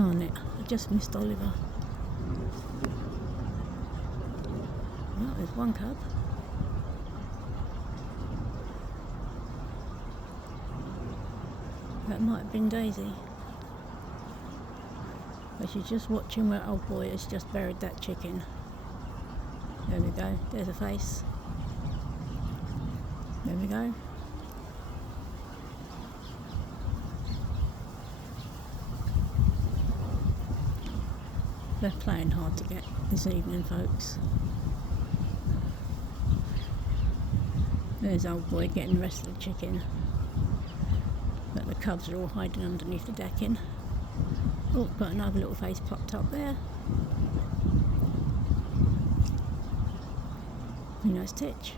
Darn it, I just missed Oliver. Well, there's one cub. That might have been Daisy. But she's just watching where old boy has just buried that chicken. There we go, there's a face. There we go. They're playing hard to get this evening, folks. There's old boy getting the rest of the chicken. But the cubs are all hiding underneath the decking. Oh, got another little face popped up there. Very nice titch.